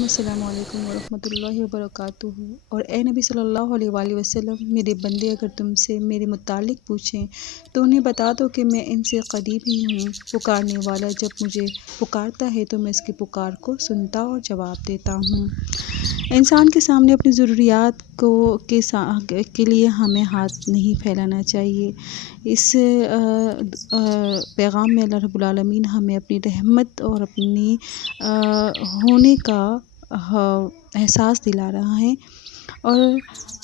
अस्सलाम वालेकुम वरहमतुल्लाहि वबरकातुहू। और ए नबी सल्लल्लाहु अलैहि वसल्लम, मेरे बंदे अगर तुमसे मेरे मुतालिक पूछें तो उन्हें बता दो कि मैं इनसे करीब ही हूँ। पुकारने वाला जब मुझे पुकारता है तो मैं इसकी पुकार को सुनता और जवाब देता हूँ। इंसान के सामने अपनी ज़रूरियात के लिए हमें हाथ नहीं फैलाना चाहिए। इस पैगाम में अल्लाह रब्बुल आलमीन हमें अपनी रहमत और अपनी होने का एहसास दिला रहा है, और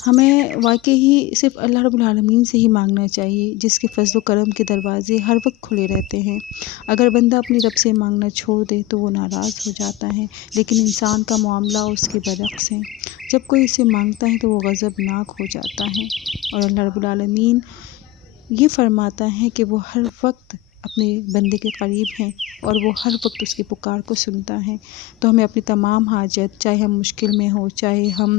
हमें वाकई ही सिर्फ़ अल्लाह रब्बुल आलमीन से ही मांगना चाहिए, जिसके फ़ज़्ल व करम के दरवाज़े हर वक्त खुले रहते हैं। अगर बंदा अपने रब से मांगना छोड़ दे तो वो नाराज़ हो जाता है, लेकिन इंसान का मामला उसके बरअक्स है। जब कोई इसे मांगता है तो वो गज़बनाक हो जाता है, और अल्लाह रब्बुल आलमीन ये फ़रमाता है कि वो हर वक्त अपने बंदे के करीब हैं और वो हर वक्त उसकी पुकार को सुनता है। तो हमें अपनी तमाम हाजत, चाहे हम मुश्किल में हो, चाहे हम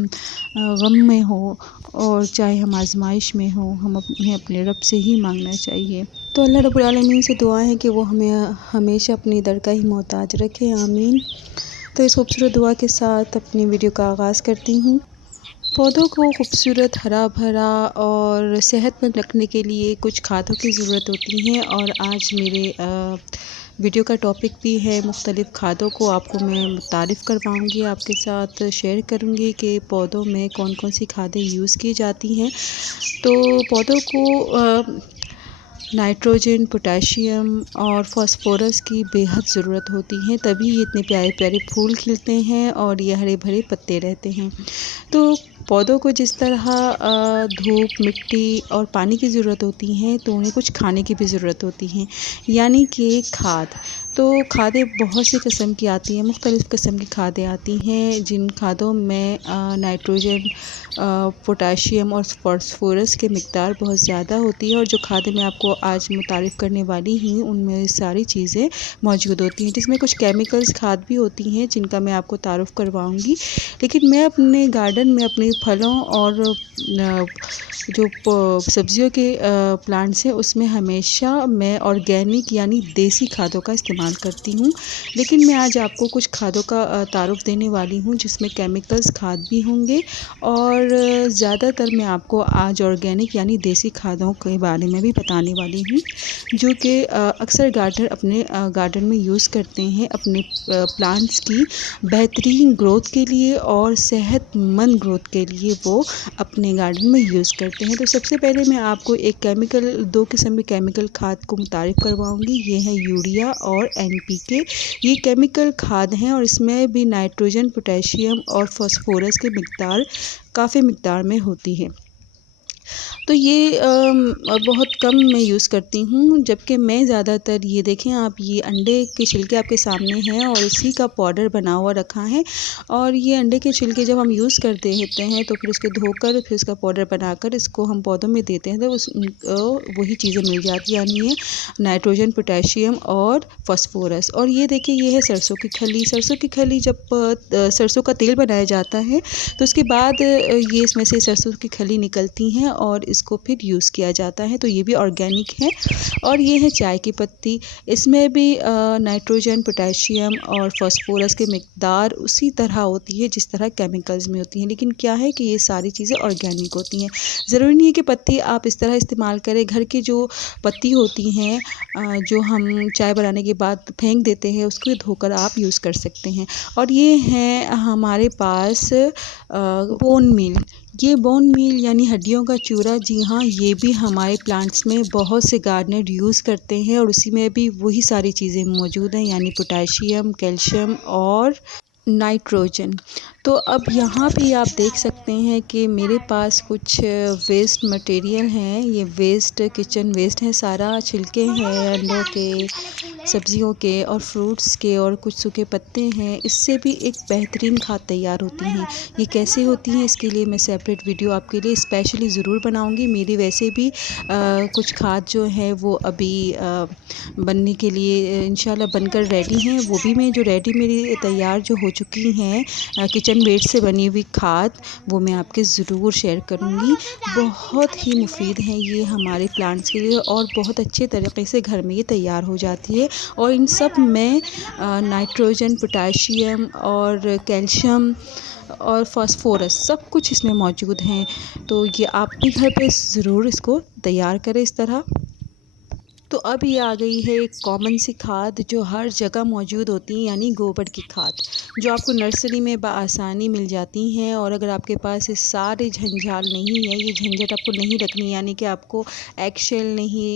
गम में हो, और चाहे हम आजमाइश में हो, हमें अपने रब से ही मांगना चाहिए। तो अल्लाह रब्बुल आलमीन से दुआ है कि वो हमें हमेशा अपनी दर का ही मोहताज रखे, आमीन। तो इस खूबसूरत दुआ के साथ अपनी वीडियो का आगाज़ करती हूँ। पौधों को खूबसूरत, हरा भरा और सेहतमंद रखने के लिए कुछ खादों की ज़रूरत होती है, और आज मेरे वीडियो का टॉपिक भी है मुख्तलिफ़ खादों को आपको मैं तारीफ़ करवाऊँगी, आपके साथ शेयर करूँगी कि पौधों में कौन कौन सी खादें यूज़ की जाती हैं। तो पौधों को नाइट्रोजन, पोटेशियम और फ़ॉस्फ़ोरस की बेहद ज़रूरत होती है, तभी ये इतने प्यारे प्यारे फूल खिलते हैं और ये हरे भरे पत्ते रहते हैं। तो पौधों को जिस तरह धूप, मिट्टी और पानी की ज़रूरत होती है, तो उन्हें कुछ खाने की भी ज़रूरत होती है, यानी कि खाद। तो खादें बहुत सी किस्म की आती हैं, मुख्तलिफ़ किस्म की खादें आती हैं, जिन खादों में नाइट्रोजन, पोटेशियम और फ़ॉस्फ़ोरस की मिक़दार बहुत ज़्यादा होती है, और जो खादें मैं आपको आज मुतारिफ़ करने वाली हूँ उनमें सारी चीज़ें मौजूद होती हैं, जिसमें कुछ केमिकल्स खाद भी होती हैं जिनका मैं आपको तारुफ़ करवाऊँगी। लेकिन मैं अपने गार्डन में अपने फलों और जो सब्ज़ियों के प्लांट्स हैं उसमें हमेशा मैं ऑर्गेनिक यानी देसी खादों का इस्तेमाल करती हूँ। लेकिन मैं आज आपको कुछ खादों का तारुफ़ देने वाली हूँ जिसमें केमिकल्स खाद भी होंगे, और ज़्यादातर मैं आपको आज ऑर्गेनिक यानी देसी खादों के बारे में भी बताने वाली हूँ, जो कि अक्सर गार्डनर अपने गार्डन में यूज़ करते हैं अपने प्लांट्स की बेहतरीन ग्रोथ के लिए और सेहतमंद ग्रोथ के लिए वो अपने गार्डन में यूज़ करते हैं। तो सबसे पहले मैं आपको दो किस्म के केमिकल खाद को मुतारिफ़ करवाऊँगी। ये है यूरिया और एनपीके। ये केमिकल खाद हैं और इसमें भी नाइट्रोजन, पोटेशियम और फ़ॉस्फ़ोरस की मिक़दार काफ़ी मिक़दार में होती है। तो ये बहुत कम मैं यूज़ करती हूँ, जबकि मैं ज़्यादातर ये देखें आप, ये अंडे के छिलके आपके सामने हैं और इसी का पाउडर बना हुआ रखा है, और ये अंडे के छिलके जब हम यूज़ करते देते हैं तो फिर उसको धोकर फिर उसका पाउडर बनाकर इसको हम पौधों में देते हैं, तो वही चीज़ें मिल जाती हैं, यानी ये नाइट्रोजन, पोटेशियम और फ़ॉस्फ़ोरस। और ये देखिए, ये है सरसों की खली। सरसों की खली जब सरसों का तेल बनाया जाता है तो उसके बाद ये इसमें से सरसों की खली निकलती हैं और इसको फिर यूज़ किया जाता है, तो ये भी ऑर्गेनिक है। और ये है चाय की पत्ती। इसमें भी नाइट्रोजन, पोटेशियम और फ़ॉस्फ़ोरस की मिक़दार उसी तरह होती है जिस तरह केमिकल्स में होती हैं, लेकिन क्या है कि ये सारी चीज़ें ऑर्गेनिक होती हैं। ज़रूरी नहीं है कि पत्ती आप इस तरह इस्तेमाल करें। घर की जो पत्ती होती हैं, जो हम चाय बनाने के बाद फेंक देते हैं, उसको धोकर आप यूज़ कर सकते हैं। और ये है हमारे पास बोन मील। ये बोन मील यानी हड्डियों का चूरा, जी हाँ, ये भी हमारे प्लांट्स में बहुत से गार्डनर यूज़ करते हैं, और उसी में भी वही सारी चीज़ें मौजूद हैं, यानी पोटेशियम, कैल्शियम और नाइट्रोजन। तो अब यहाँ पे आप देख सकते हैं कि मेरे पास कुछ वेस्ट मटेरियल हैं। ये वेस्ट किचन वेस्ट है सारा, छिलके हैं अंडों के, सब्जियों के और फ्रूट्स के, और कुछ सूखे पत्ते हैं। इससे भी एक बेहतरीन खाद तैयार होती हैं। ये कैसे होती हैं, इसके लिए मैं सेपरेट वीडियो आपके लिए स्पेशली ज़रूर बनाऊंगी। मेरी वैसे भी कुछ खाद जो है वो अभी बनने के लिए इंशाल्लाह बनकर रेडी हैं। वो भी मैं जो रेडी मेरी तैयार जो हो चुकी हैं किचन चिकन वेस्ट से बनी हुई खाद वो मैं आपके ज़रूर शेयर करूँगी। बहुत ही मुफ़ीद है ये हमारे प्लांट्स के लिए और बहुत अच्छे तरीके से घर में ये तैयार हो जाती है। और इन सब में नाइट्रोजन, पोटाशियम और कैल्शियम और फास्फोरस सब कुछ इसमें मौजूद हैं। तो ये आप भी घर पे ज़रूर इसको तैयार करें इस तरह। तो अब ये आ गई है एक कॉमन सी खाद जो हर जगह मौजूद होती है, यानी गोबर की खाद, जो आपको नर्सरी में बआसानी मिल जाती हैं। और अगर आपके पास ये सारे झंझाल नहीं है, ये झंझट आपको नहीं रखनी, यानी कि आपको एगशेल नहीं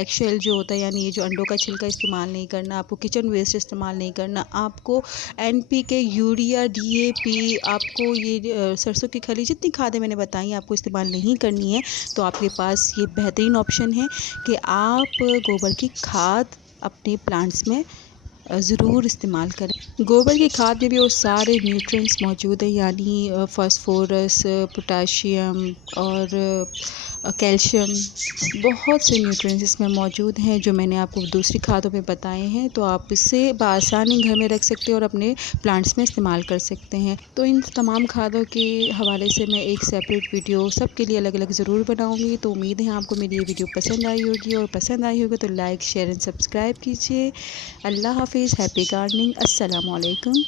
एगशेल जो होता है यानी ये जो अंडों का छिलका इस्तेमाल नहीं करना, आपको किचन वेस्ट इस्तेमाल नहीं करना, आपको NPK, यूरिया, DAP, आपको ये सरसों की खली, जितनी खादें मैंने बताई आपको इस्तेमाल नहीं करनी है, तो आपके पास ये बेहतरीन ऑप्शन है कि आप गोबर की खाद अपने प्लांट्स में ज़रूर इस्तेमाल करें। गोबर की खाद में भी वो सारे न्यूट्रिएंट्स मौजूद हैं, यानी फास्फोरस, पोटाशियम और कैल्शियम, बहुत से न्यूट्रिएंट्स इसमें मौजूद हैं जो मैंने आपको दूसरी खादों में बताए हैं। तो आप इसे बआसानी घर में रख सकते हैं और अपने प्लांट्स में इस्तेमाल कर सकते हैं। तो इन तमाम खादों के हवाले से मैं एक सेपरेट वीडियो सबके लिए अलग अलग ज़रूर बनाऊँगी। तो उम्मीद है आपको मेरी ये वीडियो पसंद आई होगी, और पसंद आई होगी तो लाइक, शेयर एंड सब्सक्राइब कीजिए। अल्लाह हाफिज़, हैप्पी गार्डनिंग, अस्सलाम वालेकुम।